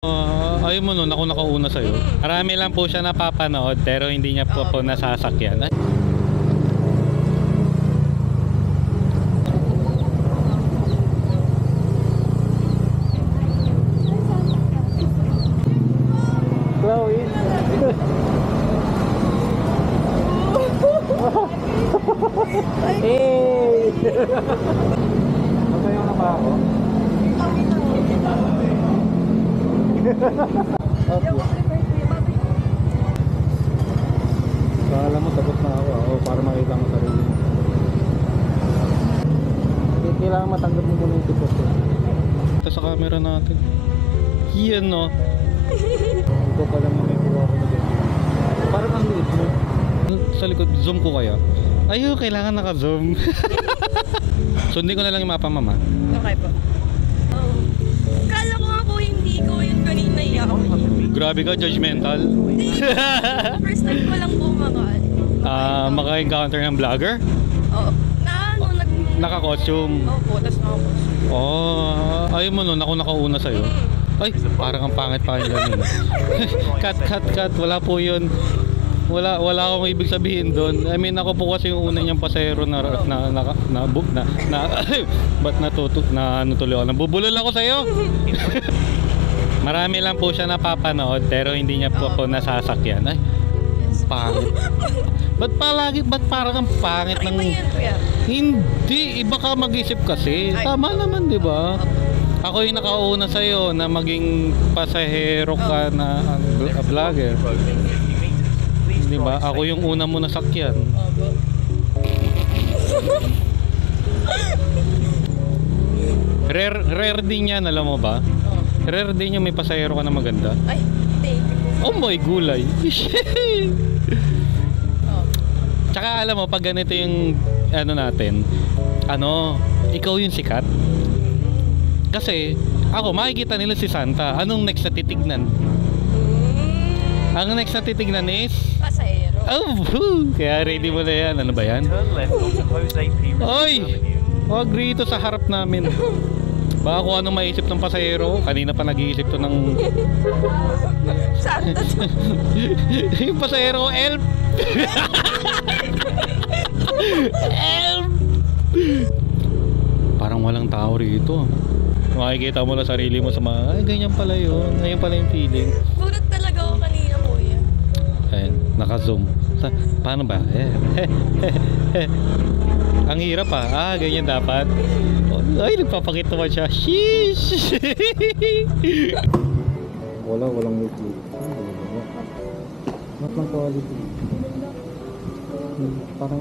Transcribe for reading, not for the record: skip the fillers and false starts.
Ayaw mo nun, ako nakauna sa'yo. Marami lang po siya napapanood pero hindi niya po nasasakyan. Ay. Chloe. Hey! Masaya na ba ako? Kala mo tapos na ako para makita mo sarili mo. Kailangan matanggap mo muna yung tipos ko. Ito sa camera natin. Yan no. Ito pala may kuha ko na dito. Parang ang liit mo. Sa likod, zoom ko kaya. Ayaw, kailangan naka-zoom. Sundin ko na lang yung mapa, mama. Okay po. Kala ko nga po hindi ko yun kanina Grabe ka, judgmental. First time ko lang po maka-encounter ng vlogger? Oo. Naka-costume? Opo, tas naka-costume. Ayaw mo nun, ako nakauna sa'yo. Ay, parang ang pangit-pangit yun. Cut. Wala po yun. Wala akong ibig sabihin doon. I mean, ako po kasi yung una niyang pasahero ba't natutuloy ako? Nabubulol ako sa'yo. Marami lang po siya napapanood pero hindi niya po nasasakyan. Ay, pangit. Ba't parang ang pangit ng... Hindi, iba ka mag-isip kasi. Tama naman, di ba? Ako yung nakauna sa'yo na maging pasahero ka na vlogger. Di ba? Ako yung una mo nasakyan. Rare din yan, alam mo ba? Rare din yung may pasahero ka na maganda. Ay, thank you. Oh my gulay. Tsaka alam mo, pag ganito yung ano natin, ikaw yung sikat. Kasi, ako, makikita nila si Santa. Anong next na titignan? Ang next na titignan is pasahero. Kaya ready mo na yan. Ano ba yan? Oy! Huwag rito sa harap namin. Baka kung anong maisip ng pasahero. Kanina pa nag-iisip to ng Santa to. yung pasahero, help! Help! Parang walang tao rito. Makikita mo na sarili mo sa mga, ay ganyan pala yun. Ganyan pala yung feeling. Gulat talaga ako kanina, kuya. Ayan, naka-zoom. Paano ba? Ang hirap ah. Ganyan dapat. Ay, nagpapakita mo siya. Sheesh! Walang YouTube. Not lang quality. Parang